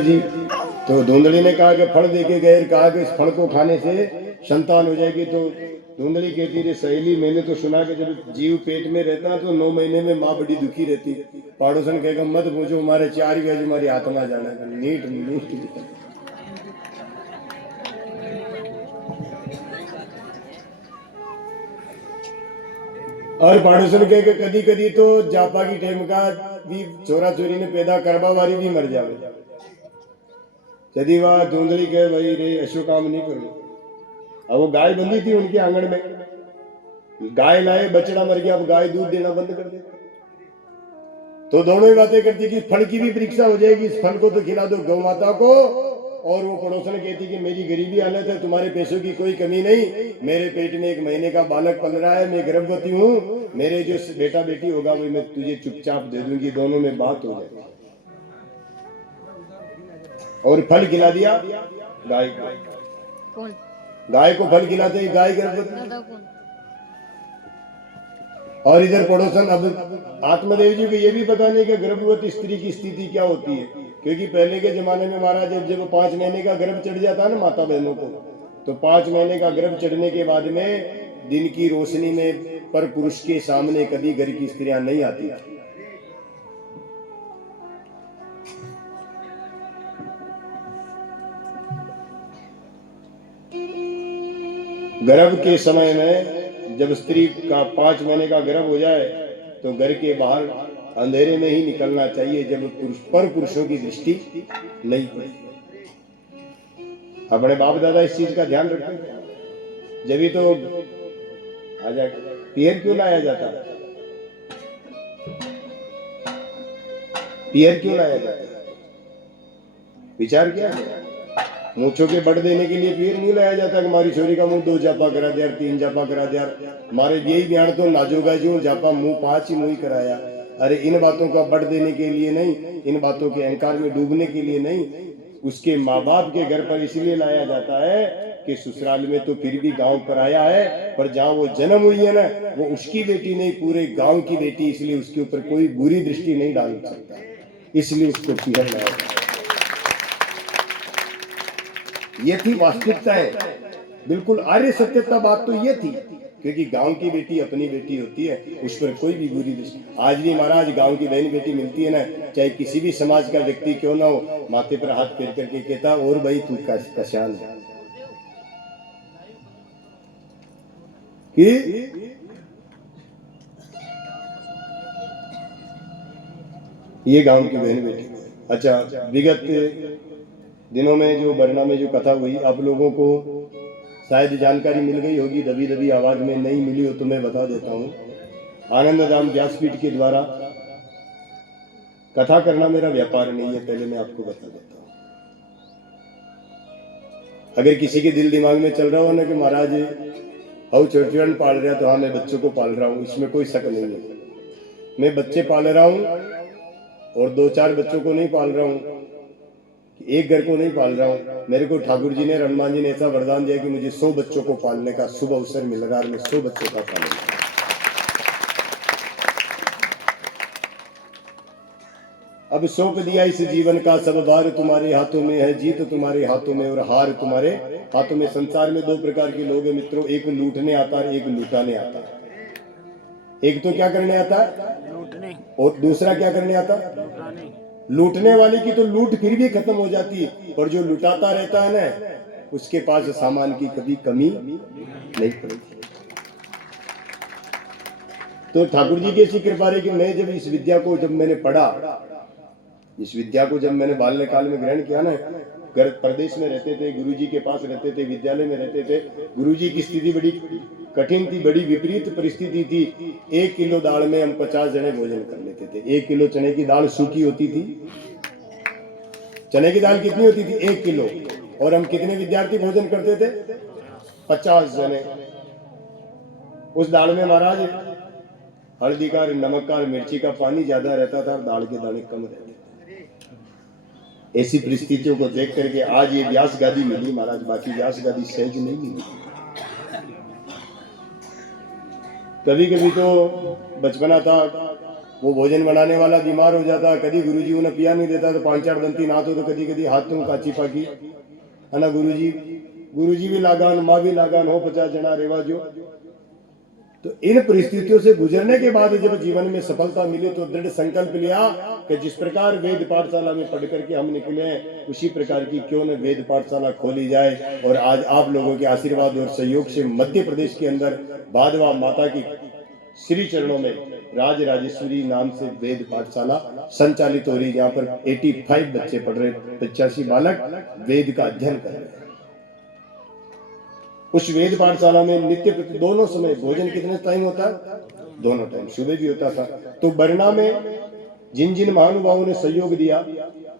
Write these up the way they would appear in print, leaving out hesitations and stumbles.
जी तो धुंधली ने कहा कि फल देके गए, कहा कि इस फल को खाने से संतान हो जाएगी। तो धुंधली कहती रे सहेली, मैंने तो सुना कि जब जीव पेट में रहता तो 9 महीने में माँ बड़ी दुखी रहती। पड़ोसन कहेगा मत पूछो, हमारे 4 गज हमारी आत्मा जाना नीट नीट। और पड़ोसन कहे कदी कदी तो जापा की टेम का भी चोरा चोरी ने पैदा करवा वारी भी मर जावे। यदि वह धुंधली कहे भाई रे ऐसो काम नहीं करो। अब वो गाय बंधी थी उनके आंगन में, गाय लाए, बछड़ा मर गया, अब गाय दूध देना बंद कर दे। तो दोनों ही बातें करती कि फल की भी परीक्षा हो जाएगी, इस फल को तो खिला दो गौ माता को। और वो पड़ोसन कहती कि मेरी गरीबी हालत है, तुम्हारे पैसों की कोई कमी नहीं, मेरे पेट में 1 महीने का बालक पल रहा है, मैं गर्भवती हूँ, मेरे जो बेटा बेटी होगा वो मैं तुझे चुपचाप दे दूंगी, दोनों में बात हो जाएगी। और फल खिला दिया गाय को। गाय को फल खिलाते ही गाय गर्भवती। और इधर पड़ोसन, अब आत्मदेव जी को ये भी पता नहीं कि गर्भवती स्त्री की स्थिति क्या होती है, क्योंकि पहले के जमाने में महाराज जब 5 महीने का गर्भ चढ़ जाता ना माता बहनों को, तो 5 महीने का गर्भ चढ़ने के बाद में दिन की रोशनी में पर पुरुष के सामने कभी घर की स्त्रियां नहीं आती। गर्भ के समय में जब स्त्री का 5 महीने का गर्भ हो जाए तो घर के बाहर अंधेरे में ही निकलना चाहिए, जब पुरुषों की दृष्टि नहीं पड़ती। अपने बाप दादा इस चीज का ध्यान रखते। जब ही तो आजा पियर क्यों लाया जाता, पियर क्यों लाया जाता, विचार क्या है? मूछों के बड़ देने के लिए पियर नहीं लाया जाता कि हमारी छोरी का मुंह 2 जापा करा दिया, 3 जापा करा दिया, हमारे यही बयान तो नाजोगा जी जापा मुंह 5 ही मुंह कराया। अरे इन बातों का बड़ देने के लिए नहीं, इन बातों के अहंकार में डूबने के लिए नहीं, उसके माँ बाप के घर पर इसलिए लाया जाता है कि ससुराल में तो फिर भी गांव पर आया है, पर जहाँ वो जन्म हुई है ना वो उसकी बेटी नहीं, पूरे गांव की बेटी, इसलिए उसके ऊपर कोई बुरी दृष्टि नहीं डाल सकता, इसलिए उसको पियर लाया जाता। ये थी वास्तविकता है, बिल्कुल आर्य सत्यता बात तो ये थी, क्योंकि गांव की बेटी अपनी बेटी होती है, उस पर कोई भी बुरी दृष्टि। आज भी महाराज गांव की बहन बेटी मिलती है ना, चाहे किसी भी समाज का व्यक्ति क्यों ना हो, माथे पर हाथ फेर करके कहता और भाई तू कशान है कि ये गांव की बहन बेटी। अच्छा, विगत दिनों में जो बरना में जो कथा हुई, आप लोगों को शायद जानकारी मिल गई होगी, दबी दबी आवाज में नहीं मिली हो तो मैं बता देता हूँ। आनंद धाम व्यासपीठ के द्वारा कथा करना मेरा व्यापार नहीं है, पहले मैं आपको बता देता हूँ। अगर किसी के दिल दिमाग में चल रहा हो ना कि महाराज हम छोटे पाल रहे हैं, तो हाँ मैं बच्चों को पाल रहा हूँ, इसमें कोई शक नहीं है। मैं बच्चे पाल रहा हूँ और 2-4 बच्चों को नहीं पाल रहा हूँ, एक घर को नहीं पाल रहा हूँ। मेरे को ठाकुर जी ने, हनुमान जी ने ऐसा वरदान दिया कि मुझे 100 बच्चों को पालने का शुभ अवसर मिल रहा है, मैं 100 बच्चों का पालूंगा। अब सौंप दिया इस जीवन का सब भार, तुम्हारे हाथों में है जीत तुम्हारे हाथों में और हार तुम्हारे हाथों में। संसार में 2 प्रकार के लोग हैं मित्रों, एक लूटने आता है, एक लुटाने आता है। एक तो क्या करने आता है, लूटने, और दूसरा क्या करने आता है, लूटने वाले की तो लूट फिर भी खत्म हो जाती है, और जो लुटाता रहता है ना उसके पास सामान की कभी कमी नहीं पड़ती। तो ठाकुर जी की ऐसी कृपा रही कि मैं जब इस विद्या को जब मैंने पढ़ा, इस विद्या को जब मैंने बाल्यकाल में ग्रहण किया ना, घर प्रदेश में रहते थे, गुरुजी के पास रहते थे, विद्यालय में रहते थे। गुरुजी की स्थिति बड़ी कठिन थी, बड़ी विपरीत परिस्थिति थी। 1 किलो दाल में हम 50 जने भोजन कर लेते थे। 1 किलो चने की दाल सूखी होती थी, चने की दाल कितनी होती थी, 1 किलो, और हम कितने विद्यार्थी भोजन करते थे, 50 जने। उस दाल में महाराज हल्दी का, नमक का, मिर्ची का पानी ज्यादा रहता था, दाल के दाने कम रहते थे। ऐसी परिस्थितियों को देख करके आज ये व्यास गादी मिली महाराज, बाकी व्यास गादी सहज नहीं मिली। कभी कभी तो बचपना था, वो भोजन बनाने वाला बीमार हो जाता, कभी गुरुजी उन्हें पिया नहीं देता तो 5-4 दिन तीन हाथ हो, तो कभी कभी हाथ तुम काची पाकी है ना। गुरुजी भी लागान, माँ भी लागान हो 50 जना रेवाजो। तो इन परिस्थितियों से गुजरने के बाद जब जीवन में सफलता मिली तो दृढ़ संकल्प लिया कि जिस प्रकार वेद पाठशाला में पढ़ करके हम निकले उसी प्रकार की क्यों न वेद पाठशाला खोली जाए। और आज आप लोगों के आशीर्वाद और सहयोग से मध्य प्रदेश के अंदर भादवा माता की श्री चरणों में राज राजेश्वरी नाम से वेद पाठशाला संचालित हो रही, जहाँ पर 85 बच्चे पढ़ रहे, 85 बालक वेद का अध्ययन कर रहे हैं। उस वेद पाठशाला में नित्य दोनों समय भोजन कितने टाइम होता है? दोनों टाइम, सुबह भी होता था। तो बरना में जिन जिन महानुभावों ने सहयोग दिया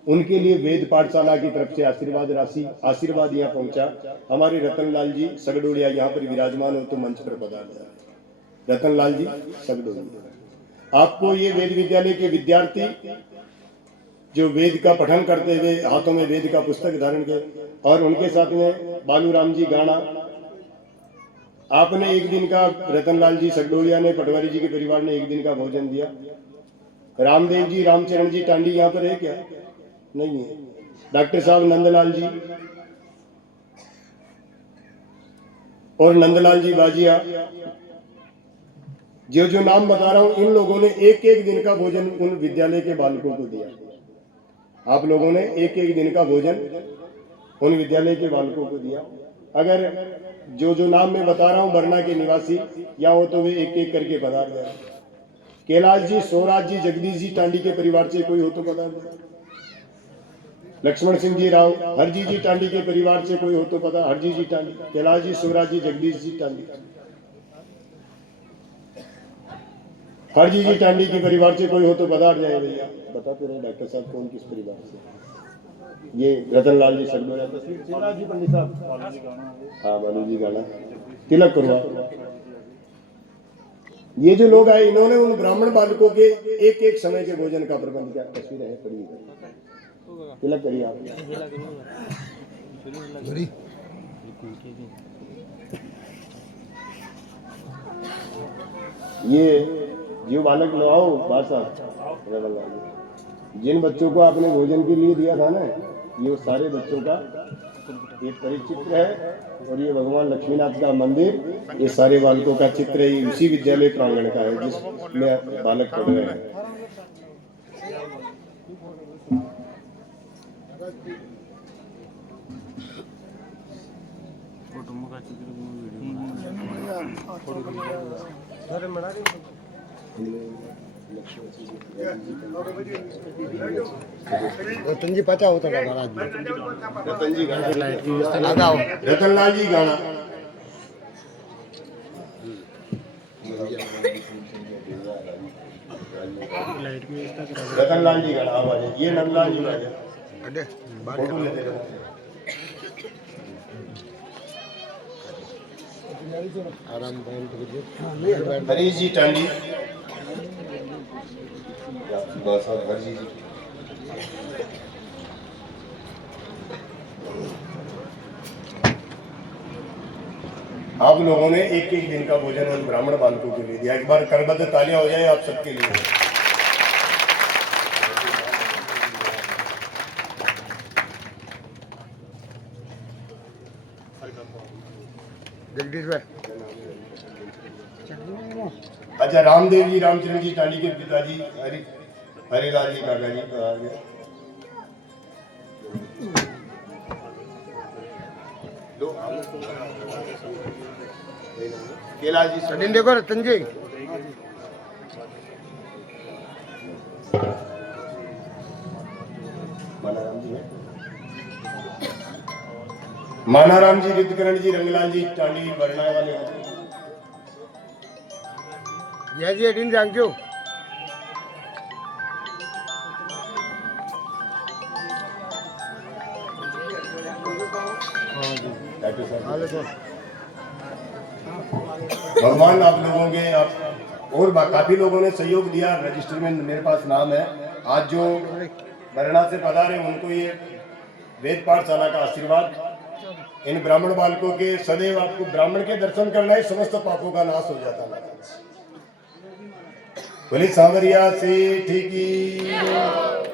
उनके लिए वेद पाठशाला की तरफ से आशीर्वाद राशि आशीर्वाद यहाँ पहुंचा। हमारे रतनलाल जी सगडोलिया यहाँ पर विराजमान हो तो मंच पर पधार जाए। रतनलाल जी सगडोलिया, आपको ये वेद विद्यालय के विद्यार्थी जो वेद का पठन करते हुए हाथों में वेद का पुस्तक धारण के, और उनके साथ में बालूराम जी गाना, आपने एक दिन का, रतनलाल जी सगडोलिया ने, पटवारी जी के परिवार ने एक दिन का भोजन दिया। रामदेव जी रामचरण जी टांडी यहाँ पर है क्या? नहीं है। डॉक्टर साहब नंदलाल जी और नंदलाल जी बाजिया, जो नाम बता रहा हूं, इन लोगों ने एक एक दिन का भोजन उन विद्यालय के बालकों को दिया। आप लोगों ने एक एक दिन का भोजन उन विद्यालय के बालकों को दिया। अगर जो नाम मैं बता रहा हूं बरना के निवासी या हो तो वे एक एक करके पधार जाए। कैलाश जी, स्वराज जी, जगदीश जी टांडी के परिवार से कोई हो तो पधार जाए। लक्ष्मण सिंह जी राव, हरजी जी टांडी के परिवार से कोई हो तो पता, हरजी जी टांडी, कैलाश जी, स्वराज जी, जगदीश जी टांडी। हरजी जी टांडी के परिवार से कोई हो तो पधार जाए भैया। बताते रहे डॉक्टर साहब कौन किस परिवार से। ये रतनलाल जी सगडोलिया, शिवराज जी पंडित साहब, हाँ बालू जी गाना, तिलक करवा। ये जो लोग आए इन्होंने उन ब्राह्मण बालकों के एक एक समय के भोजन का प्रबंध किया। तस्वीरें है, पढ़िए, तिलक करिए आप। ये जो बालक लो आओ बासा, जिन बच्चों को आपने भोजन के लिए दिया था ना, ये सारे बच्चों का एक परिचित्र है। और ये भगवान लक्ष्मीनाथ का मंदिर, ये सारे बालकों का चित्र है। उसी विद्यालय प्रांगण का है जिसमें बालक पढ़ रहे हैं। रतन जी पता होता था महाराज, रतन जी गाना, लगाओ रतनलाल जी गाना। रतनलाल जी गाना आवाज, ये नंदलाल जी गाना, फोटो लेते रहो। आराम हरीश जी टांडी, हरजी जी, आप लोगों ने एक एक दिन का भोजन उन ब्राह्मण बालकों के लिए दिया। एक बार करबद्ध तालियां हो जाए आप सबके लिए। जगदीश भाई, अच्छा, रामदेव जी रामचरण जी टांडी के पिताजी हरिलाल जी काका जी आ गए। कैलाश जी सचिन देखो रतन जी, मानाराम जी, रितकरण जी, रंगलाल जी टांडी बरना वाले होते। यह जी एडिन जांगजो भगवान आप लोगों के और काफी लोगों ने सहयोग दिया। रजिस्टर में मेरे पास नाम है। आज जो बरना से पधारे उनको ये वेद पाठशाला का आशीर्वाद। इन ब्राह्मण बालकों के सदैव आपको ब्राह्मण के दर्शन करना ही समस्त पापों का नाश हो जाता है। ભલે સાંવરિયા શેઠ કી